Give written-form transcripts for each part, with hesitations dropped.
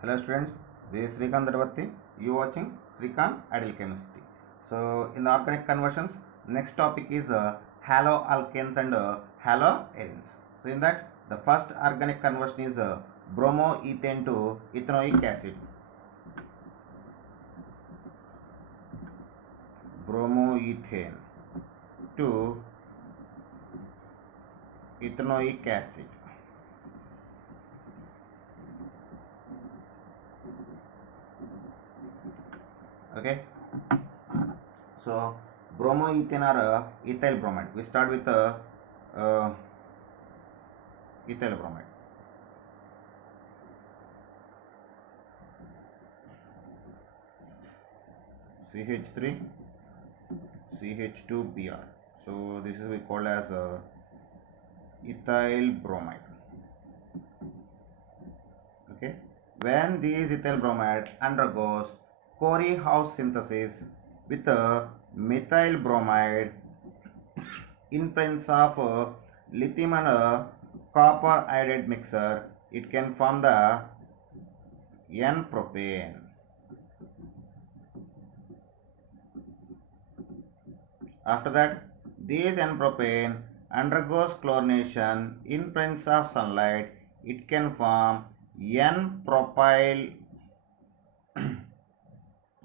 Hello students, this is Srikanth Darwati. You watching Srikanth Ideal Chemistry. So in the organic conversions, next topic is haloalkanes and haloarenes. So in that, the first organic conversion is bromoethane to ethanoic acid. Bromoethane to ethanoic acid. Okay, so bromoethane or ethyl bromide. We start with ethyl bromide. CH3 CH2Br. So this is we call as ethyl bromide. Okay, when this ethyl bromide undergoes Corey-House synthesis with methyl bromide in presence of lithium and copper iodide mixture, it can form the N-propane. After that, this N-propane undergoes chlorination in presence of sunlight. It can form N-propyl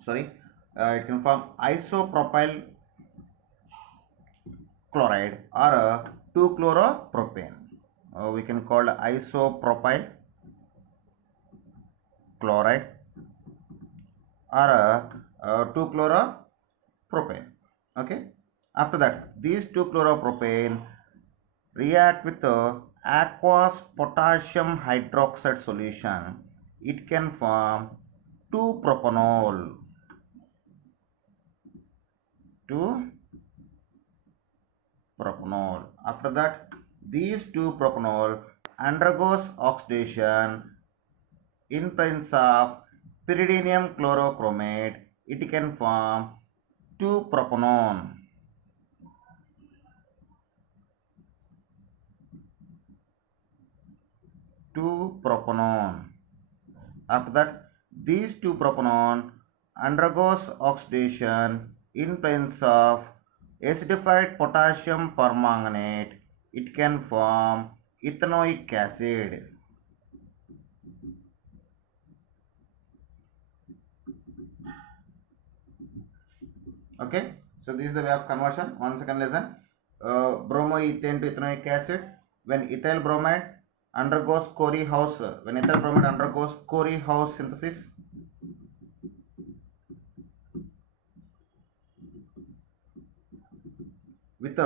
it can form isopropyl chloride or 2-chloropropane. We can call isopropyl chloride or 2-chloropropane. Okay. After that, these 2-chloropropane react with aqueous potassium hydroxide solution. It can form 2-propanol. 2-propanol. After that, these 2-propanol undergoes oxidation in presence of pyridinium chlorochromate. It can form 2-propanone. 2-propanone. After that, these 2-propanone undergoes oxidation in presence of acidified potassium permanganate. It can form ethanoic acid. Okay, so this is the way of conversion. One second lesson. Bromoethane to ethanoic acid. When ethyl bromide undergoes Corey-House synthesis with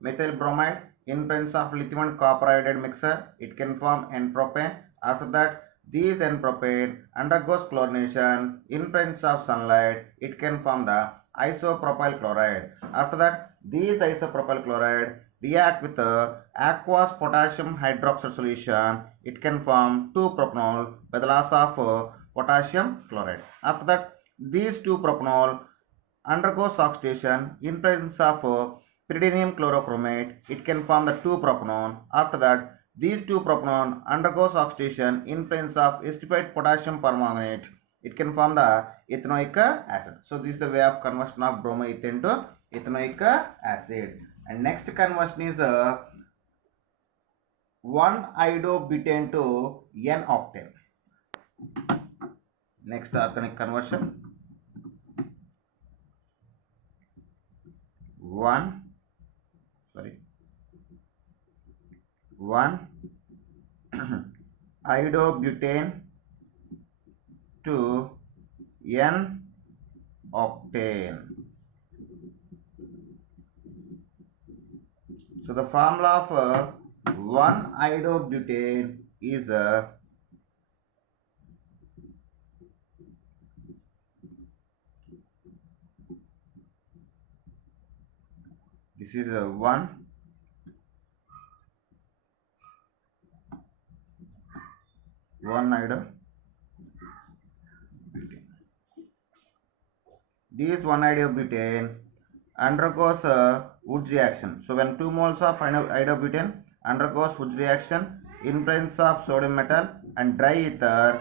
methyl bromide in presence of lithium and copper iodide mixture, it can form N-propane. After that, this N-propane undergoes chlorination in presence of sunlight. It can form the isopropyl chloride. After that, this isopropyl chloride react with aqueous potassium hydroxide solution. It can form 2-propanol by the loss of potassium chloride. After that, these 2-propanol undergoes oxidation in presence of pyridinium chlorochromate. It can form the 2-propanone. After that, these 2-propanone undergoes oxidation in presence of acidified potassium permanganate. It can form the ethanoic acid. So this is the way of conversion of bromoethane to ethanoic acid. And next conversion is 1-iodobutane to N-octane. Next organic conversion. 1 iodobutane to N-octane. So the formula of 1-iodobutane is this is 1 iodobutane. This 1-iodobutane undergoes Woods reaction. So when 2 moles of iodobutane undergoes Woods reaction in presence of sodium metal and dry ether,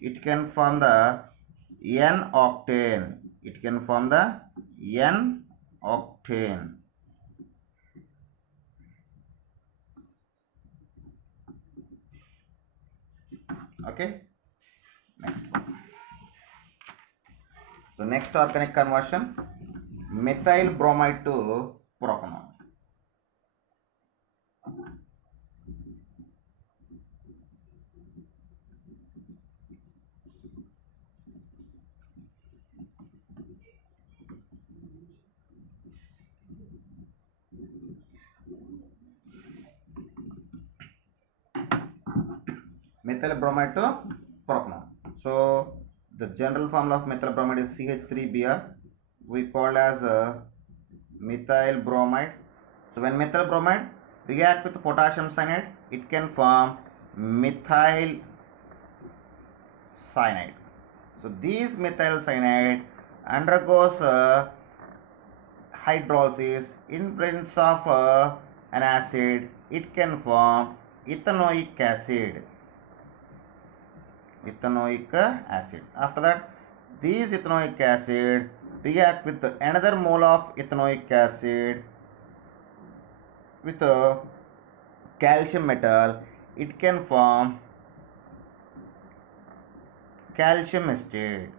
it can form the N-octane. It can form the N-octane. Okay, next one. So next organic conversion, methyl bromide to propanol. Methyl bromide to propanol. So the general formula of methyl bromide is CH3Br. We call as methyl bromide. So when methyl bromide react with potassium cyanide, it can form methyl cyanide. So these methyl cyanide undergoes hydrolysis in presence of an acid. It can form ethanoic acid. Ethanoic acid. After that, these ethanoic acid react with another mole of ethanoic acid with a calcium metal. It can form calcium acetate.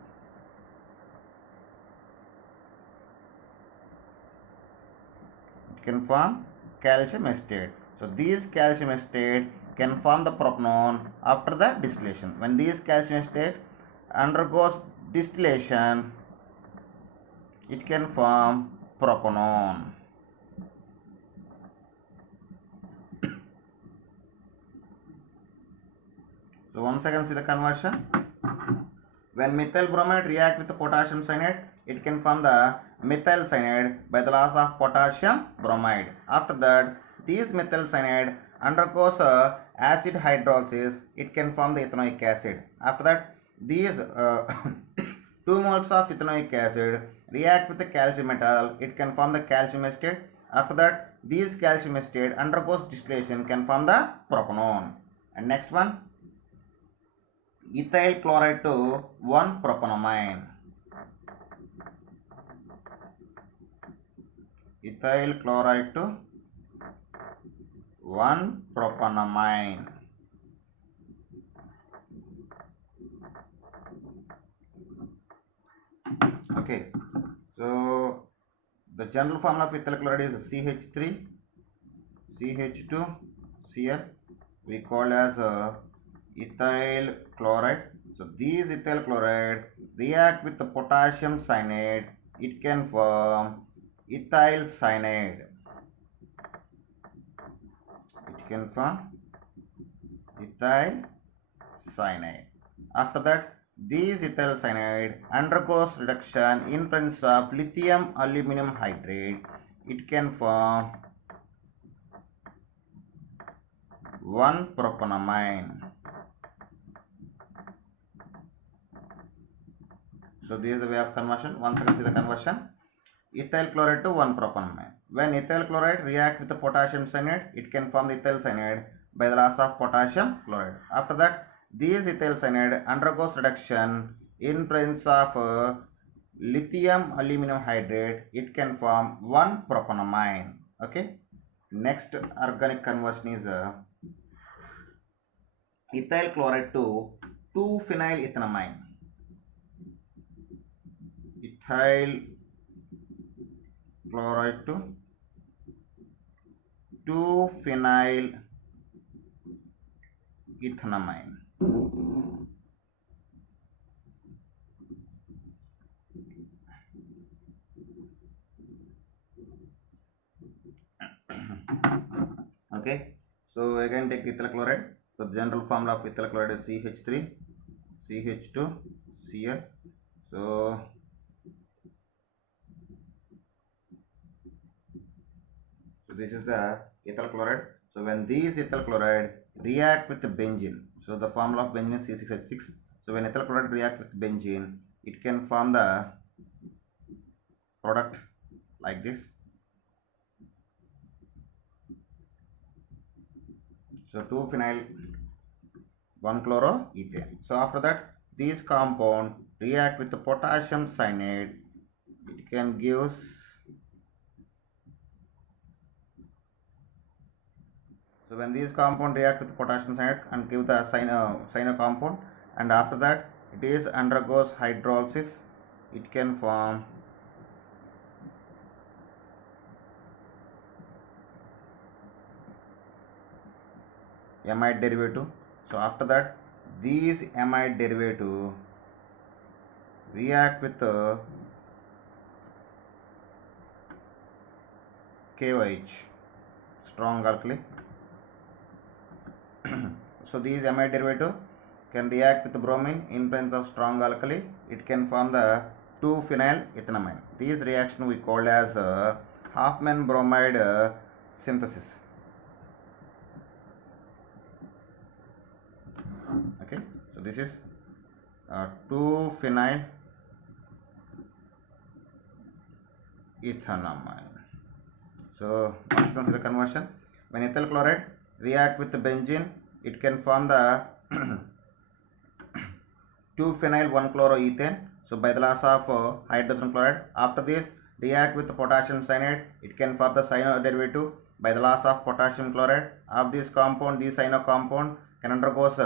It can form calcium acetate. So these calcium acetate can form the propanol after the distillation. When these calcium acetate undergoes distillation, it can form propanol. So once again see the conversion. When methyl bromide react with the potassium cyanide, it can form the methyl cyanide by the loss of potassium bromide. After that, these methyl cyanide undergoes acid hydrolysis. It can form the ethanoic acid. After that, these 2 moles of ethanoic acid react with the calcium metal. It can form the calcium acetate. After that, these calcium acetate undergoes distillation, can form the propanol. And next one, ethyl chloride to 1-propanamine. Ethyl chloride to 1-propanamine. Okay, so the general formula of ethyl chloride is CH3 CH2Cl. We call as ethyl chloride. So these ethyl chloride react with the potassium cyanide. It can form ethyl cyanide. It can form ethyl cyanide. After that, these ethyl cyanide undergoes reduction in presence of lithium aluminum hydrate. It can form 1-propanamine. So this is the way of conversion. Once again see the conversion. Ethyl chloride to 1-propanamine. When ethyl chloride react with the potassium cyanide, it can form the ethyl cyanide by the loss of potassium chloride. After that, these ethyl cyanide undergoes reduction in presence of lithium aluminum hydrate. It can form 1-propanamine. Okay. Next organic conversion is ethyl chloride to 2-phenylethanamine. Ethyl chloride to 2-phenylethanamine. Okay, so again take ethyl chloride. So the general formula of ethyl chloride is CH3 CH2Cl. So this is the ethyl chloride. So when these ethyl chloride react with the benzene, so the formula of benzene is C6H6. So when ethyl chloride react with benzene, it can form the product like this. So 2-phenyl 1-chloroethane. So after that, these compound react with the potassium cyanide, it can give. So when these compound react with potassium cyanide and give the cyano compound, and after that it is undergoes hydrolysis, it can form amide derivative. So after that these amide derivative react with KOH, strong alkali. So these amide derivative can react with bromine in presence of strong alkali. It can form the 2-phenyl ethanamine. These reaction we call as Hofmann bromide synthesis. Okay, so this is 2-phenyl ethanamine. So let's consider the conversion. When ethyl chloride react with the benzene, it can form the 2-phenyl 1-chloroethane. So by the loss of hydrogen chloride, after this react with the potassium cyanide, it can form the cyano derivative. By the loss of potassium chloride of this compound, this cyano compound can undergoes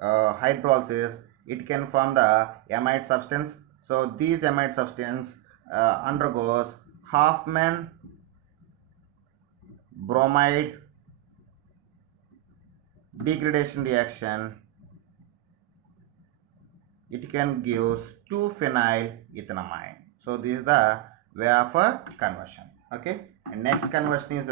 hydrolysis. It can form the amide substance. So this amide substance undergoes Hofmann bromide degradation reaction. It can give 2-phenyl ethanamine. So this is the way of a conversion. Okay, and next conversion is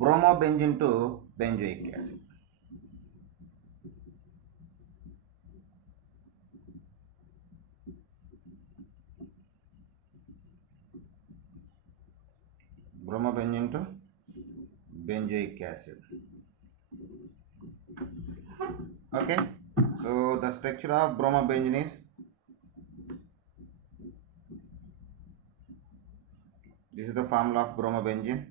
bromobenzene to benzoic acid. Bromobenzene to benzoic acid. Okay, so the structure of bromobenzene is this is the formula of bromobenzene.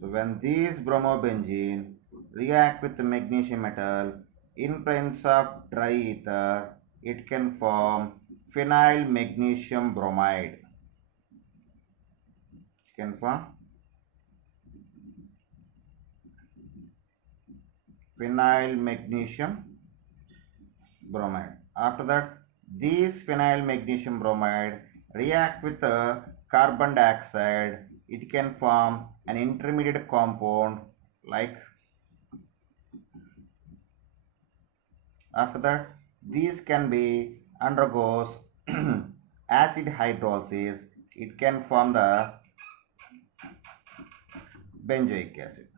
So when these bromobenzene react with the magnesium metal in presence of dry ether, it can form phenyl magnesium bromide. It can form phenyl magnesium bromide. After that, these phenyl magnesium bromide react with carbon dioxide. It can form an intermediate compound like. After that, these can be undergoes acid hydrolysis. It can form the benzoic acid.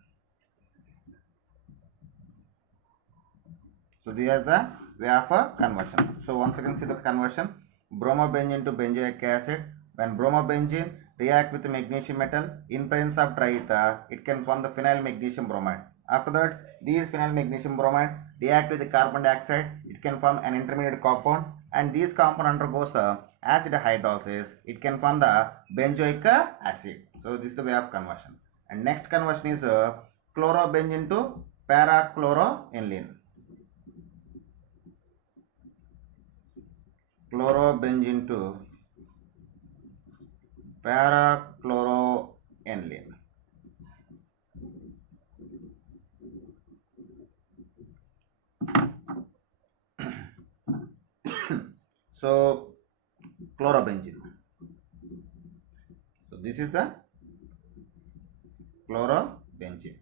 So these are the way of a conversion. So once again see the conversion. Bromobenzene to benzoic acid. When bromobenzene react with the magnesium metal in presence of dry ether, it can form the phenyl magnesium bromide. After that, these phenyl magnesium bromide react with the carbon dioxide. It can form an intermediate compound, and this compound undergoes acid hydrolysis. It can form the benzoic acid. So this is the way of conversion. And next conversion is chlorobenzene to parachloroaniline. Chlorobenzene to parachloroaniline. So chlorobenzene. So this is the chlorobenzene.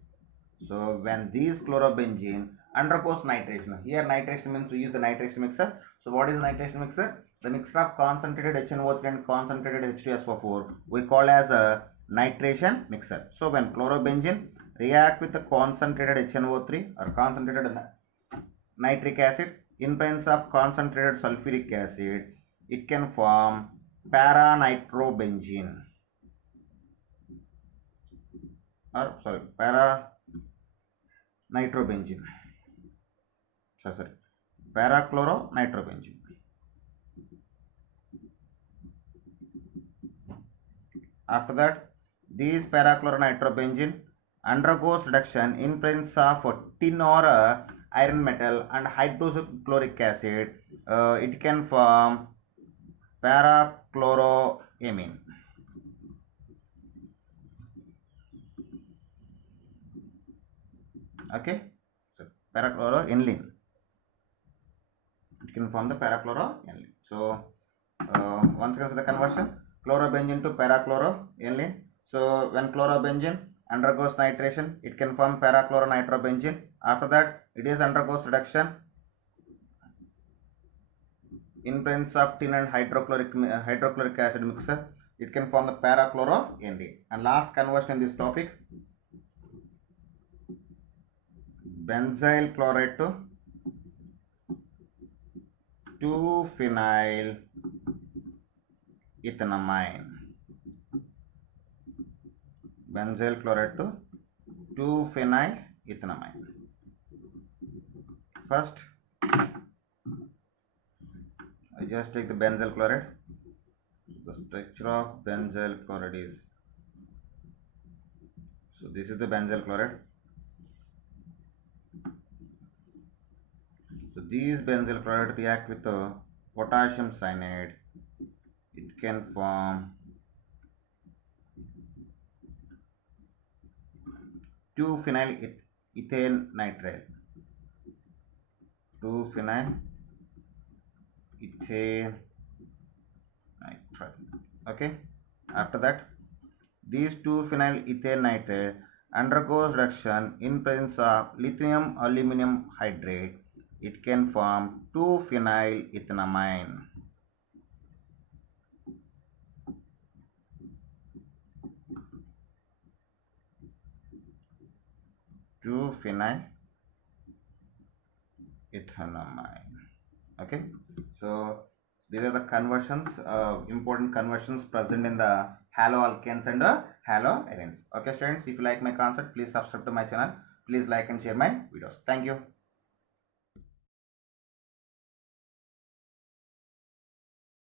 So when these chlorobenzene undergoes nitration, here nitration means we use the nitration mixer. So what is nitration mixer? The mixture of concentrated HNO3 and concentrated H2SO4 we call as a nitration mixer. So when chlorobenzene react with the concentrated HNO3 or concentrated nitric acid in presence of concentrated sulfuric acid, it can form paranitrobenzene or paranitrobenzene. Parachloronitrobenzene. After that, these parachloronitrobenzene undergoes reduction in presence of tin or iron metal and hydrochloric acid. It can form parachloroamine. Okay, so parachloroaniline. It can form the parachloroaniline. So once again, the conversion chlorobenzene to parachloroaniline. So when chlorobenzene undergoes nitration, it can form parachloronitrobenzene. After that, it is undergoes reduction in presence of tin and hydrochloric acid mixture. It can form the parachloroaniline. And last conversion in this topic, benzyl chloride to 2-phenyl ethanamine. Benzyl chloride to 2-phenyl ethanamine. First, I just take the benzyl chloride. The structure of benzyl chloride is, so this is the benzyl chloride. So these benzyl chloride react with potassium cyanide. It can form 2-phenyl ethane nitrile. 2-phenyl ethane nitride. Okay. After that, these 2-phenyl ethane nitride undergoes reduction in presence of lithium aluminum hydrate. It can form 2-phenyl ethanamine. 2-phenyl ethanamine. Okay, so these are the conversions, important conversions present in the haloalkanes and haloarenes. Okay students, if you like my concept, please subscribe to my channel. Please like and share my videos. Thank you.